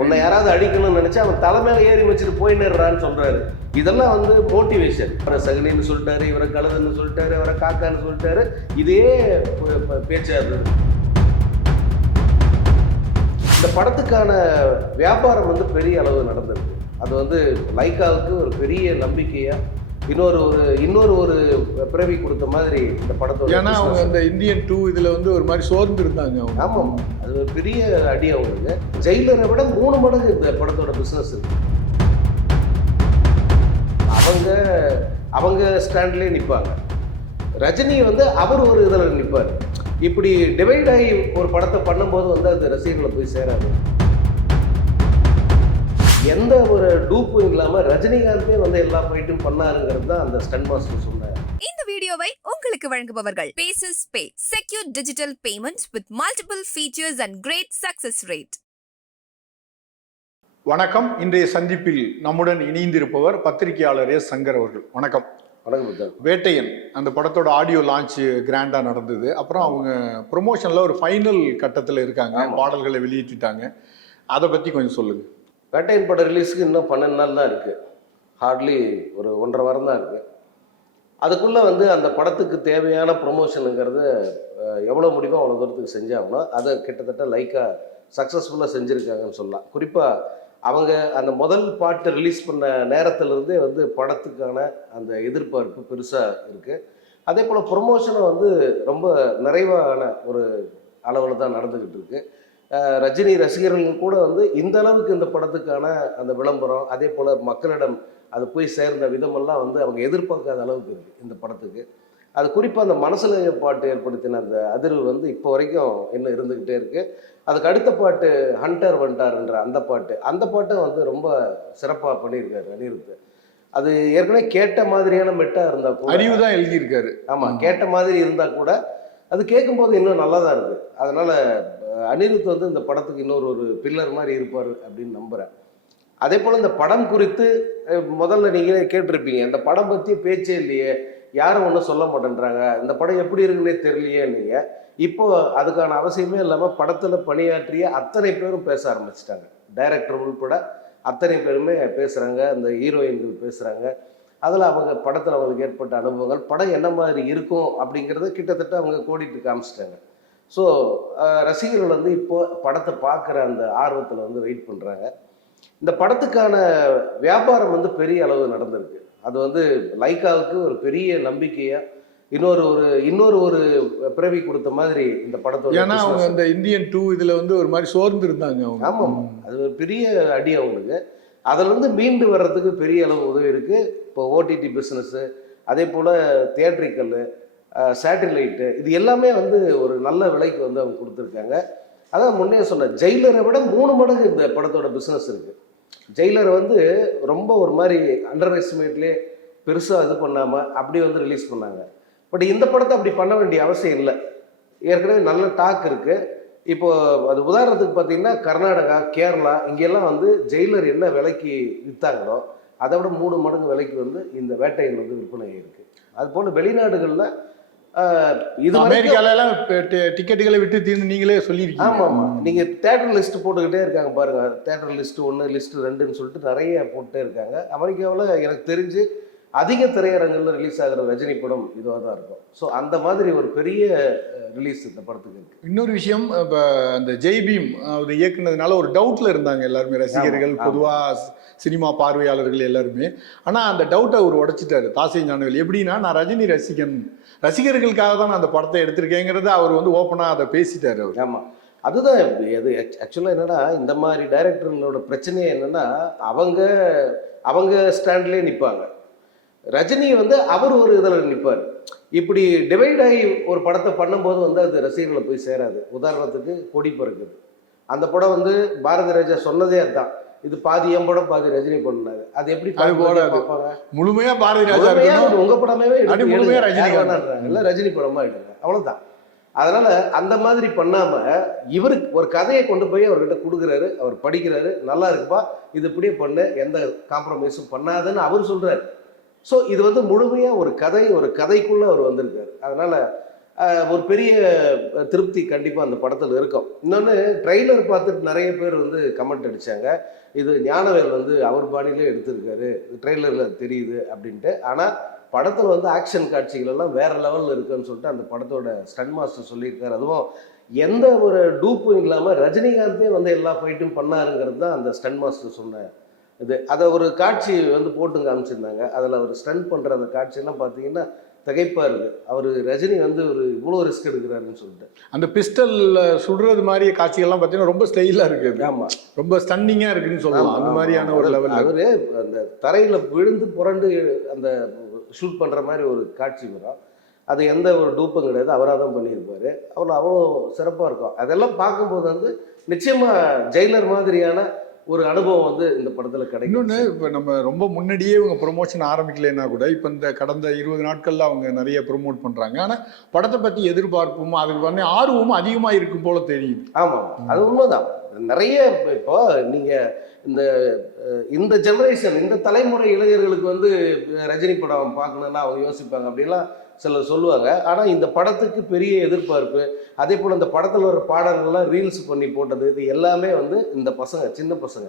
உன்னை யாராவது அடிக்கணும்னு நினைச்சா அவன் தலைமையில ஏறி வச்சுட்டு போயிடுறான்னு சொல்றாரு. இதெல்லாம் வந்து மோட்டிவேஷன் அவரை சகுனின்னு சொல்லிட்டாரு இவரை கழுதுன்னு சொல்லிட்டாரு இவரை காக்கான்னு சொல்லிட்டாரு. இதே ப- பேச்சா இருந்தது. இந்த படத்துக்கான வியாபாரம் வந்து பெரிய அளவு நடந்திருக்கு அது வந்து லைக்காவுக்கு ஒரு பெரிய நம்பிக்கையாக இன்னொரு ஒரு இன்னொரு ஒரு பிறவி கொடுத்த மாதிரி இந்த படத்தோட ஏன்னா அவங்க. அந்த இந்தியன் டூ இதுல வந்து ஒரு மாதிரி சோர்ந்து இருந்தாங்க அவங்க ஆமாம் அது ஒரு பெரிய அடி அவங்களுக்கு. ஜெயிலரை விட மூணு மடங்கு இந்த படத்தோட பிஸ்னஸ் இருக்கு. அவங்க அவங்க ஸ்டாண்ட்லேயே நிற்பாங்க ரஜினி வந்து அவர் ஒரு இதில் நிற்பார் இப்படி டிவைட் ஆகி ஒரு படத்தை பண்ணும்போது வந்து அது ரசிகர்களை போய் சேராது. எந்த ஒரு டூப்பும் இல்லாமல் ரஜினிகாந்தே வந்து எல்லா ஃபைட்டும் பண்ணாருங்கிறது தான் அந்த ஸ்டன் மாஸ்டர் சொன்னார் இந்த வீடியோவை உங்களுக்கு வழங்குபவர்கள் paces pay secure digital payments with multiple features and great success rate வணக்கம். இன்றைய சந்திப்பில் நம்முடன் இணைந்திருப்பவர் பத்திரிகையாளர் எஸ் சங்கர் அவர்கள். வணக்கம். வணக்கம் வேட்டையன் அந்த படத்தோட ஆடியோ லான்ச் கிராண்டா நடந்தது. அப்புறம் அவங்க ப்ரொமோஷன்ல ஒரு ஃபைனல் கட்டத்தில் இருக்காங்க. பாடல்களை வெளியிட்டுட்டாங்க. அதை பத்தி கொஞ்சம் சொல்லுங்க. வேட்டையின் படம் ரிலீஸுக்கு இன்னும் பன்னெண்டு நாள் தான் இருக்குது ஹார்ட்லி ஒரு ஒன்றரை வாரம் தான் இருக்குது அதுக்குள்ளே வந்து அந்த படத்துக்கு தேவையான ப்ரொமோஷனுங்கிறது எவ்வளோ முடியுமோ அவ்வளோ தூரத்துக்கு செஞ்சாங்கன்னா அதை கிட்டத்தட்ட லைக்காக சக்ஸஸ்ஃபுல்லாக செஞ்சுருக்காங்கன்னு சொல்லலாம். குறிப்பாக அவங்க அந்த முதல் பாட்டு ரிலீஸ் பண்ண நேரத்திலிருந்தே வந்து படத்துக்கான அந்த எதிர்பார்ப்பு பெருசாக இருக்குது அதே போல் ப்ரொமோஷனும் வந்து ரொம்ப நிறைவான ஒரு அளவில் தான் நடந்துக்கிட்டு இருக்குது ரஜினி ரசிகர்கள் கூட வந்து இந்த அளவுக்கு இந்த படத்துக்கான அந்த விளம்பரம் அதே போல் மக்களிடம் அது போய் சேர்ந்த விதமெல்லாம் வந்து அவங்க எதிர்பார்க்காத அளவுக்கு இருக்குது இந்த படத்துக்கு. அது குறிப்பாக அந்த மனசில் பாட்டு ஏற்படுத்தின அந்த அதிர்வு வந்து இப்போ வரைக்கும் இன்னும் இருந்துக்கிட்டே இருக்குது அதுக்கு அடுத்த பாட்டு ஹண்டர் வண்டார்ன்ற அந்த பாட்டு. அந்த பாட்டும் வந்து ரொம்ப சிறப்பாக பண்ணியிருக்காரு அனிருத் அது ஏற்கனவே கேட்ட மாதிரியான மெட்டா இருந்தால் கூட அறிவு தான் எழுதியிருக்காரு. ஆமாம் கேட்ட மாதிரி இருந்தால் கூட அது கேட்கும்போது இன்னும் நல்லா தான் இருக்குது அதனால் அனிருத் வந்து இந்த படத்துக்கு இன்னொரு ஒரு பில்லர் மாதிரி இருப்பார் அப்படின்னு நம்புகிறேன் அதே போல் இந்த படம் குறித்து முதல்ல நீங்களே கேட்டிருப்பீங்க இந்த படம் பற்றி பேச்சே இல்லையே யாரும் ஒன்றும் சொல்ல மாட்டேன்றாங்க இந்த படம் எப்படி இருக்குன்னே தெரியலையே நீங்கள் இப்போ அதுக்கான அவசியமே இல்லாமல் படத்தில் பணியாற்றிய அத்தனை பேரும் பேச ஆரம்பிச்சிட்டாங்க. டைரக்டர் உள்பட அத்தனை பேருமே பேசுகிறாங்க அந்த ஹீரோயின்கள் பேசுகிறாங்க அதில் அவங்க படத்தில் அவங்களுக்கு ஏற்பட்ட அனுபவங்கள் படம் என்ன மாதிரி இருக்கும் அப்படிங்கிறத கிட்டத்தட்ட அவங்க கோடிட்டு காமிச்சிட்டாங்க. ஸோ ரசிகர்கள் வந்து இப்போ படத்தை பார்க்குற அந்த ஆர்வத்தில் வந்து வெயிட் பண்ணுறாங்க இந்த படத்துக்கான வியாபாரம் வந்து பெரிய அளவு நடந்திருக்கு. அது வந்து லைக்காவுக்கு ஒரு பெரிய நம்பிக்கையாக இன்னொரு ஒரு இன்னொரு ஒரு பிறவி கொடுத்த மாதிரி இந்த படத்தோட ஏன்னா அவங்க. அந்த இந்தியன் டூ இதுல வந்து ஒரு மாதிரி சோர்ந்து இருந்தாங்க அவங்க. ஆமாம் அது ஒரு பெரிய அடி அவங்களுக்கு. அதிலிருந்து மீண்டு வர்றதுக்கு பெரிய அளவு உதவி இருக்குது இப்போ ஓடிடி பிஸ்னஸ்ஸு அதே போல் தியேட்ரிக்கல் சேட்டலைட்டு இது எல்லாமே வந்து ஒரு நல்ல விலைக்கு வந்து அவங்க கொடுத்துருக்காங்க. அதான் முன்னே சொன்னேன் ஜெயிலரை விட மூணு மடங்கு இந்த படத்தோட பிஸ்னஸ் இருக்குது ஜெயிலர் வந்து ரொம்ப ஒரு மாதிரி அண்டர் எஸ்டிமேட்லேயே பெருசாக இது பண்ணாமல் அப்படி வந்து ரிலீஸ் பண்ணாங்க. பட் இந்த படத்தை அப்படி பண்ண வேண்டிய அவசியம் இல்லை. ஏற்கனவே நல்ல டாக் இருக்குது இப்போது அது உதாரணத்துக்கு பார்த்தீங்கன்னா கர்நாடகா கேரளா இங்கெல்லாம் வந்து ஜெயிலர் என்ன விலைக்கு விற்றாங்களோ அதை விட மூணு மடங்கு விலைக்கு வந்து இந்த வேட்டையில் வந்து விற்பனை இருக்குது அது வெளிநாடுகளில் இது வரைக்கும் அமெரிக்கால எல்லாம் டிக்கெட்டுகளை விட்டு தீர்ந்து நீங்களே சொல்லியிருக்கீங்க. ஆமாம் ஆமாம் நீங்கள் தேட்டர் லிஸ்ட் போட்டுக்கிட்டே இருக்காங்க பாருங்க. தேட்டர் லிஸ்ட் ஒன்று லிஸ்ட் ரெண்டுன்னு சொல்லிட்டு நிறைய போட்டுட்டே இருக்காங்க. அமெரிக்காவில் எனக்கு தெரிஞ்சு அதிக திரையரங்கில் ரிலீஸ் ஆகிற ரஜினி படம் இதுவாக தான் இருக்கும். ஸோ அந்த மாதிரி ஒரு பெரிய ரிலீஸ் இந்த படத்துக்கு இருக்கு. இன்னொரு விஷயம் இப்போ அந்த ஜெய் பீம் அவர் இயக்குனதுனால ஒரு டவுட்ல இருந்தாங்க எல்லாருமே. ரசிகர்கள் ஆமா. பொதுவா சி- சினிமா பார்வையாளர்கள் எல்லாருமே. ஆனா அந்த டவுட்டை அவர் உடைச்சிட்டாரு. தாசை ஞானவேல். எப்படின்னா நான் ரஜினி ரசிகன். ரசிகர்களுக்காக தான் நான் அந்த படத்தை எடுத்திருக்கேங்கிறத அவர் வந்து ஓப்பனா அதை பேசிட்டாரு அவர். ஆமாம் அதுதான் அது ஆக்சுவலாக என்னன்னா இந்த மாதிரி டைரக்டர்களோட பிரச்சனையே என்னன்னா அவங்க அவங்க ஸ்டாண்ட்லேயே நிற்பாங்க ரஜினி வந்து அவர் ஒரு இதில் நிற்பார் இப்படி டிவைட் ஆகி ஒரு படத்தை பண்ணும்போது வந்து அது ரசிகர்களை போய் சேராது. உதாரணத்துக்கு கொடி பிறக்குது. அந்த படம் வந்து பாரதி ராஜா சொன்னதே அதுதான் இது பாதி என் படம் பாதி ரஜினி பண்ணாரு அது எப்படி. பார்ப்பாங்க? முழுமையா பாரதி ராஜா உங்க படமே முழுமையா வேணான்றாங்க. இல்ல ரஜினி படமா எடுங்க. அவ்வளவுதான். அதனால அந்த மாதிரி பண்ணாம இவருக்கு ஒரு கதையை கொண்டு போய் அவர்கிட்ட கொடுக்குறாரு. அவர் படிக்கிறாரு. நல்லா இருக்குப்பா. இது இப்படியே பண்ணு. எந்த காம்ப்ரமைஸும் பண்ணாதுன்னு அவர் சொல்றாரு. ஸோ இது வந்து முழுமையாக ஒரு கதை ஒரு கதைக்குள்ள அவர் வந்திருக்காரு. அதனால ஒரு பெரிய திருப்தி கண்டிப்பாக அந்த படத்தில் இருக்கும். இன்னொன்று ட்ரெய்லர் பார்த்துட்டு நிறைய பேர் வந்து கமெண்ட் அடித்தாங்க இது ஞானவேல் வந்து அவர் பாடியிலே எடுத்திருக்காரு. ட்ரெய்லரில் தெரியுது அப்படின்ட்டு. ஆனால் படத்தில் வந்து ஆக்ஷன் காட்சிகள் எல்லாம் வேற லெவலில் இருக்குன்னு சொல்லிட்டு அந்த படத்தோட ஸ்டன் மாஸ்டர் சொல்லியிருக்காரு. அதுவும் எந்த ஒரு டூப்பும் இல்லாமல் ரஜினிகாந்தே வந்து எல்லா ஃபைட்டும் பண்ணாருங்கிறது தான் அந்த ஸ்டன் மாஸ்டர் சொன்ன இது அதை ஒரு காட்சி வந்து போட்டு காமிச்சிருந்தாங்க. அதில் அவர் ஸ்டன் பண்ணுற அந்த காட்சியெல்லாம் பார்த்தீங்கன்னா திகைப்பாக இருக்குது அவர் ரஜினி வந்து ஒரு இவ்வளோ ரிஸ்க் எடுக்கிறாருன்னு சொல்லிட்டு. அந்த பிஸ்டல் சுடுறது மாதிரி காட்சிகள்லாம் பார்த்தீங்கன்னா ரொம்ப ஸ்டைலாக இருக்குது ஆமாம் ரொம்ப ஸ்டன்னிங்காக இருக்குன்னு சொல்லலாம். அந்த மாதிரியான ஒரு லெவலில் அவரு அந்த தரையில் விழுந்து புரண்டு அந்த ஷூட் பண்ணுற மாதிரி ஒரு காட்சி வரும். அது எந்த ஒரு டூப்பும் கிடையாது. அவராக தான் பண்ணியிருப்பாரு. அவ்வளோ அவ்வளோ சிறப்பாக இருக்கும். அதெல்லாம் பார்க்கும்போது வந்து நிச்சயமாக ஜெயிலர் மாதிரியான ஒரு அனுபவம் வந்து இந்த படத்தில் கிடைக்கும் இன்னொன்று இப்போ நம்ம ரொம்ப முன்னாடியே இவங்க ப்ரொமோஷன் ஆரம்பிக்கலைன்னா கூட இப்போ இந்த கடந்த இருபது நாட்கள்ல அவங்க நிறைய ப்ரொமோட் பண்ணுறாங்க ஆனால் படத்தை பற்றி எதிர்பார்ப்பும் அதுக்கு வந்து ஆர்வமும் அதிகமாக இருக்கும் போல தெரியுது. ஆமாம் அது உண்மைதான். நிறைய இப்போ நீங்கள் இந்த இந்த ஜெனரேஷன் இந்த தலைமுறை இளைஞர்களுக்கு வந்து ரஜினி படம் பார்க்கணுன்னா அவங்க யோசிப்பாங்க. அப்படிலாம் சிலர் சொல்லுவாங்க. ஆனால் இந்த படத்துக்கு பெரிய எதிர்பார்ப்பு அதே போல் இந்த படத்தில் வர பாடல்கள்லாம் ரீல்ஸ் பண்ணி போட்டது இது எல்லாமே வந்து இந்த பசங்க சின்ன பசங்க.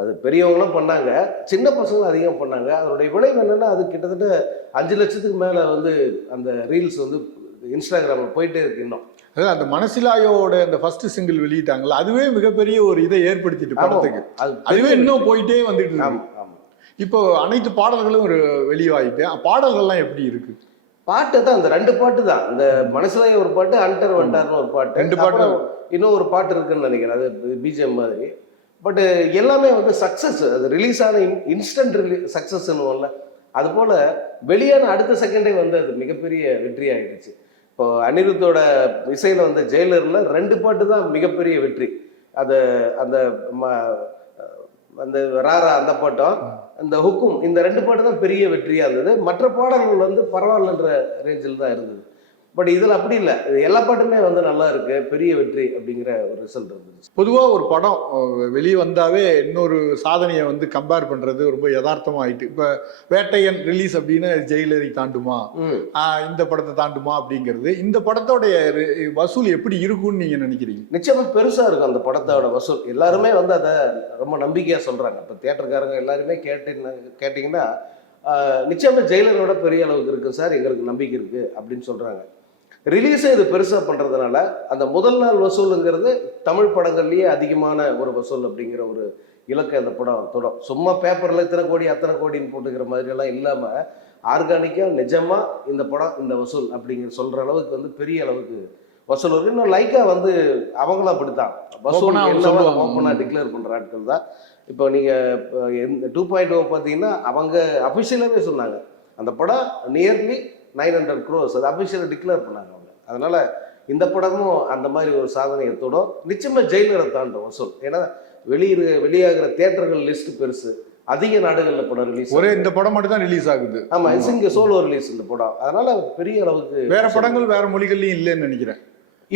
அது பெரியவங்களும் பண்ணாங்க. சின்ன பசங்களும் அதிகம் பண்ணாங்க. அதனுடைய விளைவு என்னென்னா அது கிட்டத்தட்ட அஞ்சு லட்சத்துக்கு மேலே வந்து அந்த ரீல்ஸ் வந்து இன்ஸ்டாகிராமில் போயிட்டே இருக்கு இன்னும். அதாவது அந்த மனசிலாயோட அந்த ஃபர்ஸ்ட் சிங்கிள் வெளியிட்டாங்கல்ல அதுவே மிகப்பெரிய ஒரு இதை ஏற்படுத்திட்டு படத்துக்கு. அது அதுவே இன்னும் போயிட்டே வந்துட்டு இருக்கு. இப்போ அனைத்து பாடல்களும் ஒரு வெளியாயிட்டு பாடல்கள்லாம் எப்படி இருக்கு? பாட்டு தான் அந்த ரெண்டு பாட்டு தான். இந்த மனசுலயே ஒரு பாட்டு அன்டர் வண்டார்னு ஒரு பாட்டு. ரெண்டு பாட்டு இன்னும் ஒரு பாட்டு இருக்குன்னு நினைக்கிறேன். அது பிஜிஎம் மாதிரி. பட் எல்லாமே வந்து சக்ஸஸ் அது ரிலீஸ் ஆன இன்ஸ்டன்ட் ரிலீ சக்ஸஸ்ன்னுவோம்ல அது போல வெளியான அடுத்த செகண்டே வந்து அது மிகப்பெரிய வெற்றி ஆயிடுச்சு இப்போ அனிருத்தோட இசையில் வந்த ஜெயிலரில் ரெண்டு பாட்டு தான் மிகப்பெரிய வெற்றி. அது அந்த ம- அந்த ராரா அந்த பாட்டம் அந்த ஹுக்கும் இந்த ரெண்டு பாட்டு தான் பெரிய வெற்றியாக இருந்தது. மற்ற பாடல்கள் வந்து பரவாயில்லன்ற ரேஞ்சில் தான் இருந்தது. பட் இதில் அப்படி இல்லை. எல்லா பாட்டுமே வந்து நல்லா இருக்கு. பெரிய வெற்றி அப்படிங்கிற ஒரு ரிசல்ட் இருந்துச்சு. பொதுவாக ஒரு படம் வெளியே வந்தாவே இன்னொரு சாதனையை வந்து கம்பேர் பண்ணுறது ரொம்ப யதார்த்தமா ஆயிட்டு இப்போ வேட்டையன் ரிலீஸ் அப்படின்னு ஜெயிலரை தாண்டுமா? இந்த படத்தை தாண்டுமா அப்படிங்கிறது இந்த படத்தோடைய வசூல் எப்படி இருக்கும்னு நீங்கள் நினைக்கிறீங்க? நிச்சயமா பெருசா இருக்கும் அந்த படத்தோட வசூல். எல்லாருமே வந்து அதை ரொம்ப நம்பிக்கையா சொல்றாங்க. இப்போ தியேட்டருக்காரங்க எல்லாருமே கேட்டீங்கன்னா கேட்டிங்கன்னா ஆஹ், நிச்சயமா ஜெயிலரோட பெரிய அளவுக்கு இருக்கு சார். எங்களுக்கு நம்பிக்கை இருக்கு அப்படின்னு சொல்றாங்க. ரிலீஸே இது பெருசா பண்றதுனால அந்த முதல் நாள் வசூலுங்கிறது தமிழ் படங்கள்லயே அதிகமான ஒரு வசூல் அப்படிங்கிற ஒரு இலக்கை அந்த படம் தொடும். சும்மா பேப்பர்ல இத்தனை கோடி அத்தனை கோடின்னு போட்டுக்கிற மாதிரி எல்லாம் இல்லாம ஆர்கானிக்கா நிஜமா இந்த படம் இந்த வசூல் அப்படிங்கிற சொல்ற அளவுக்கு வந்து பெரிய அளவுக்கு வசூல் இருக்கு இன்னும் லைக்கா வந்து அவங்களும் அப்படித்தான். வசூல். ஓப்பனாக டிக்ளேர் பண்ற ஆட்கள் தான். இப்போ நீங்க இப்போ எந்த டூ பாயிண்ட் ஓ பார்த்தீங்கன்னா அவங்க அஃபிஷியலாகவே சொன்னாங்க. அந்த படம் நியர்லி நைன் ஹண்ட்ரட் க்ரோஸ் அது அஃபிஷியலாக டிக்ளேர் பண்ணாங்க அவங்க. அதனால இந்த படமும் அந்த மாதிரி ஒரு சாதனையை தொடும் நிச்சயமா ஜெயிலரை தாண்டும் வசூல் ஏன்னா வெளியிரு வெளியாகிற தியேட்டர்கள் லிஸ்ட் பெருசு. அதிக நாடுகளில் படம் ரிலீஸ் ஒரே இந்த படம் மட்டும் தான் ரிலீஸ் ஆகுது. ஆமா இங்க சோலோ ரிலீஸ் இந்த படம். அதனால பெரிய அளவுக்கு வேற படங்கள் வேற மொழிகள்லையும் இல்லைன்னு நினைக்கிறேன்.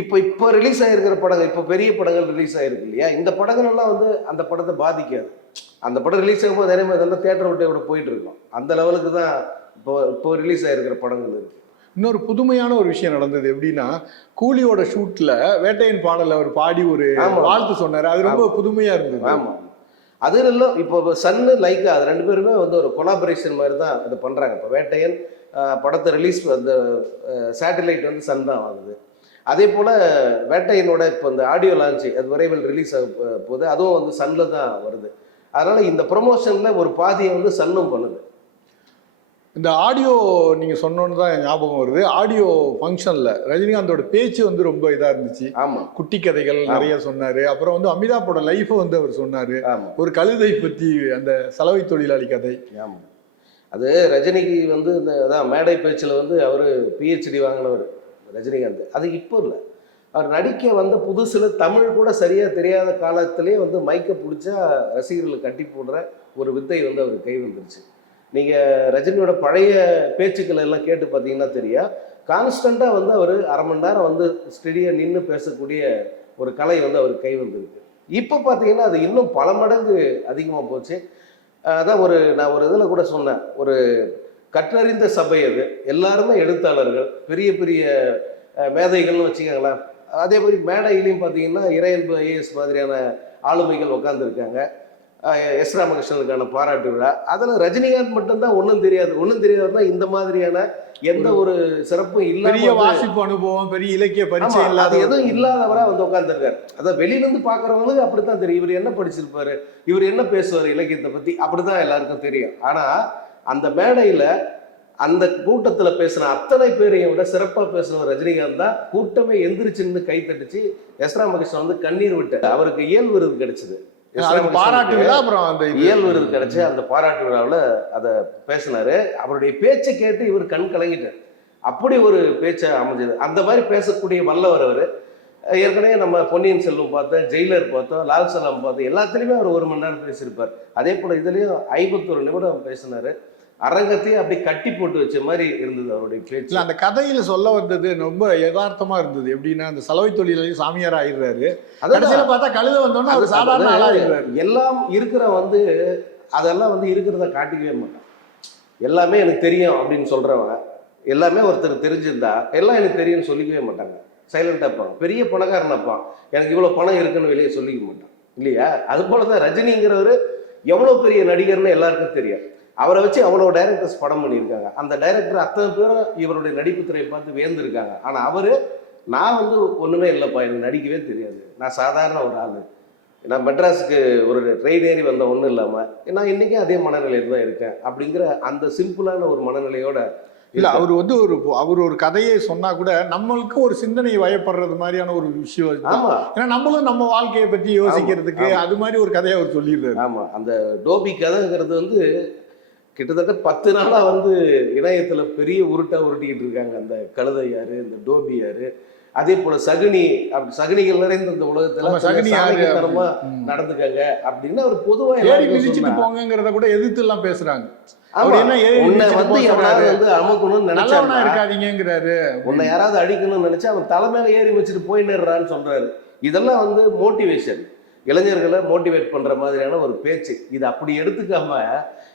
இப்போ இப்போ ரிலீஸ் ஆகிருக்கிற படங்கள் இப்போ பெரிய படங்கள் ரிலீஸ் ஆகிருக்கு இல்லையா? இந்த படங்கள் எல்லாம் வந்து அந்த படத்தை பாதிக்காது. அந்த படம் ரிலீஸ் ஆகும்போது அதே மாதிரி தேட்டர் விட்டு கூட போயிட்டு இருக்கோம். அந்த லெவலுக்கு தான் இப்போ இப்போ ரிலீஸ் ஆகிருக்கிற படங்கள் இருக்கு. இன்னொரு புதுமையான ஒரு விஷயம் நடந்தது எப்படின்னா கூலியோட ஷூட்ல வேட்டையன் பாடல் அவர் பாடி ஒரு ஆமா. வாழ்த்து சொன்னாரு. அது ரொம்ப புதுமையா இருந்தது. ஆமாம் அது இல்லை இப்போ சன்னு லைக்கா அது ரெண்டு பேருமே வந்து ஒரு கொலாபரேஷன் மாதிரி தான் இது பண்ணுறாங்க இப்போ வேட்டையன் படத்தை ரிலீஸ் அந்த சேட்டலைட் வந்து சன் தான் வாங்குது. அதே போல் வேட்டையனோட இப்போ இந்த ஆடியோ லான்ச்சு அது விரைவில் ரிலீஸ் ஆக போகுது. அதுவும் வந்து சன்னில் தான் வருது. அதனால் இந்த ப்ரொமோஷனில் ஒரு பாதியை வந்து சன்னும் பண்ணுது. இந்த ஆடியோ நீங்க சொன்னோன்னு தான் ஞாபகம் வருது. ஆடியோ ஃபங்க்ஷன்ல ரஜினிகாந்தோட பேச்சு வந்து ரொம்ப இதா இருந்துச்சு. ஆமாம் குட்டி கதைகள் நிறைய சொன்னாரு. அப்புறம் வந்து அமிதாப்போட லைஃபை வந்து அவர் சொன்னாரு. ஆமாம் ஒரு கழுதை பத்தி அந்த சலவை தொழிலாளி கதை. ஆமாம் அது ரஜினிக்கு வந்து இந்த அதான் மேடை பேச்சில் வந்து அவர் பிஹெச்டி வாங்கினவர் ரஜினிகாந்த். அது இப்போ இல்லை. அவர் நடிக்க வந்த புதுசில் தமிழ் கூட சரியாக தெரியாத காலத்திலே வந்து மைக்கை பிடிச்சா ரசிகர்களை கட்டி போடுற ஒரு வித்தை வந்து அவர் கை வந்துருச்சு. நீங்கள் ரஜினியோட பழைய பேச்சுக்களை எல்லாம் கேட்டு பார்த்தீங்கன்னா தெரியும் கான்ஸ்டண்ட்டாக வந்து அவர் அரை மணி நேரம் வந்து ஸ்டெடியாக நின்று பேசக்கூடிய ஒரு கலை வந்து அவர் கை வந்திருக்கு. இப்போ பார்த்தீங்கன்னா அது இன்னும் பல மடங்கு அதிகமாக போச்சு. அதான் ஒரு நான் ஒரு இதில் கூட சொன்னேன். ஒரு கற்றறிந்த சபை அது. எல்லாருமே எழுத்தாளர்கள். பெரிய பெரிய மேதைகள்னு வச்சுக்கோங்களேன். அதே மாதிரி மேடையிலையும் பார்த்தீங்கன்னா இறையன்பு ஐஏஎஸ் மாதிரியான ஆளுமைகள் உட்காந்துருக்காங்க எஸ் ராமகிருஷ்ணனுக்கான பாராட்டு விழா. அதில் ரஜினிகாந்த் மட்டும்தான் ஒன்றும் தெரியாது. ஒன்றும் தெரியாதுன்னா இந்த மாதிரியான எந்த ஒரு சிறப்பும் பெரிய இல்லாம வாசிப்பு அனுபவம் பெரிய இலக்கிய அது இல்லாத எதுவும் இல்லாதவரா வந்து உட்காந்துருக்காரு அதான் வெளியில இருந்து பாக்குறவங்களுக்கு அப்படித்தான் தெரியும். இவர் என்ன படிச்சிருப்பாரு? இவர் என்ன பேசுவார் இலக்கியத்தை பத்தி? அப்படிதான் எல்லாருக்கும் தெரியும். ஆனா அந்த மேடையில அந்த கூட்டத்துல பேசின அத்தனை பேரையும் விட சிறப்பா பேசின ரஜினிகாந்த் தான். கூட்டமே எந்திரிச்சு நின்று கை தட்டுச்சு. எஸ் ராமகிருஷ்ணன் வந்து கண்ணீர் விட்டு அவருக்கு இயல் விருது கிடைச்சது. பாராட்டு விழா அப்புறம் அந்த இயல் விருது கிடைச்சு அந்த பாராட்டு விழாவில் அதை பேசினாரு. அவருடைய பேச்சை கேட்டு இவர் கண் கலங்கிட்டார். அப்படி ஒரு பேச்சை அமைஞ்சது. அந்த மாதிரி பேசக்கூடிய வல்லவர் அவர். ஏற்கனவே நம்ம பொன்னியின் செல்வம் பார்த்தோம் ஜெயிலர் பார்த்தோம் லால் சலாம் பார்த்தோம் எல்லாத்துலேயுமே அவர் ஒரு மணி நேரம் பேசியிருப்பார். அதே போல் இதுலேயும் ஐம்பத்தொரு நிமிடம் பேசினாரு. அரங்கத்தையே அப்படி கட்டி போட்டு வச்ச மாதிரி இருந்தது அவருடைய பேச்சு. அந்த கதையில சொல்ல வந்தது ரொம்ப யதார்த்தமா இருந்தது. எப்படின்னா அந்த சலவை தொழிலையும் சாமியார் ஆயிடுறாரு. கடைசியில பார்த்தா கழுத வந்தோன்னா அவர் சாதாரண ஆளா எல்லாம் இருக்கிற வந்து அதெல்லாம் வந்து இருக்கிறத காட்டிக்கவே மாட்டான். எல்லாமே எனக்கு தெரியும் அப்படின்னு சொல்றவன். எல்லாமே ஒருத்தருக்கு தெரிஞ்சிருந்தா எல்லாம் எனக்கு தெரியும்னு சொல்லிக்கவே மாட்டாங்க. சைலண்டாக இருப்பாங்க பெரிய பணக்காரன் இருப்பான் எனக்கு இவ்வளோ பணம் இருக்குன்னு வெளியே சொல்லிக்க மாட்டான். இல்லையா? அது போல தான் ரஜினிங்கிறவர் எவ்வளோ பெரிய நடிகர்னு எல்லாருக்கும் தெரியும். அவரை வச்சு அவ்வளோ டைரக்டர்ஸ் படம் பண்ணியிருக்காங்க. அந்த டைரக்டர் அத்தனை பேரும் இவருடைய நடிப்பு துறையை பார்த்து வியந்திருக்காங்க. ஆனால் அவர் நான் வந்து ஒன்றுமே இல்லைப்பா எனக்கு நடிக்கவே தெரியாது. நான் சாதாரண ஒரு ஆள். நான் மெட்ராஸுக்கு ஒரு ட்ரெயின் ஏறி வந்த ஒன்றும் இல்லாமல் நான் இன்றைக்கும் அதே மனநிலையில் தான் இருக்கேன் அப்படிங்கிற அந்த சிம்பிளான ஒரு மனநிலையோட இல்ல அவர் வந்து ஒரு அவர் ஒரு கதையை சொன்னா கூட நம்மளுக்கு ஒரு சிந்தனை வயப்படுறது மாதிரியான ஒரு விஷயம் ஏன்னா நம்மளும் நம்ம வாழ்க்கையை பத்தி யோசிக்கிறதுக்கு. அது மாதிரி ஒரு கதையை அவர் சொல்லிடுறாரு. ஆமாம் அந்த டோபி கதைங்கிறது வந்து கிட்டத்தட்ட பத்து நாளாக வந்து இணையத்தில் பெரிய உருட்டா உருட்டிக்கிட்டு இருக்காங்க. அந்த கழுதை யாரு இந்த டோபி யாரு அதே போல சகுனி அப்படி சகுனிகள் நிறைந்த இந்த உலகத்துல சகுனி யாரு சாணக்கியத்தனமா ம். நடந்துக்கங்க அப்படின்னு அவர் பொதுவா ஏறி மிதிச்சிட்டு. போங்கங்கிறத கூட எதிர்த்து எல்லாம் பேசுறாங்க உன்னை யாராவது அடிக்கணும்னு நினைச்சா அவன் தலைமையில ஏறி வச்சுட்டு போயின்னுறான்னு சொல்றாரு. இதெல்லாம் வந்து மோட்டிவேஷன் இளைஞர்களை மோட்டிவேட் பண்ற மாதிரியான ஒரு பேச்சு. இது அப்படி எடுத்துக்காம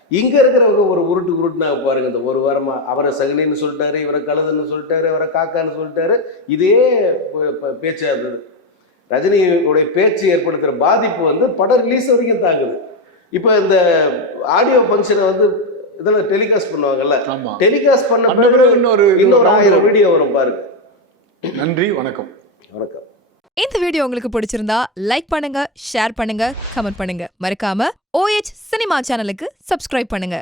இங்க இருக்கிறவங்க ஒரு உருட்டு உருட்டுனா பாருங்க இந்த ஒரு வாரமா அவரை சகுனின்னு சொல்லிட்டாரு இவரை கழுதுன்னு சொல்லிட்டாரு அவரை காக்கான்னு சொல்லிட்டாரு. இதே ப- ப- பேச்சா இருந்தது. ரஜினியுடைய பேச்சு ஏற்படுத்துற பாதிப்பு வந்து படம் ரிலீஸ் வரைக்கும் தாங்குது. இப்போ இந்த ஆடியோ ஃபங்க்ஷனை வந்து இதெல்லாம் டெலிகாஸ்ட் பண்ணுவாங்கல்ல? டெலிகாஸ்ட் பண்ண இன்னொரு இன்னொரு ஆயிரம். வீடியோ வரும் பாருங்க. நன்றி வணக்கம். வணக்கம். இந்த வீடியோ உங்களுக்கு பிடிச்சிருந்தா லைக் பண்ணுங்க ஷேர் பண்ணுங்க கமெண்ட் பண்ணுங்க. மறக்காம ஓஎச் சினிமா சேனலுக்கு சப்ஸ்கிரைப் பண்ணுங்க.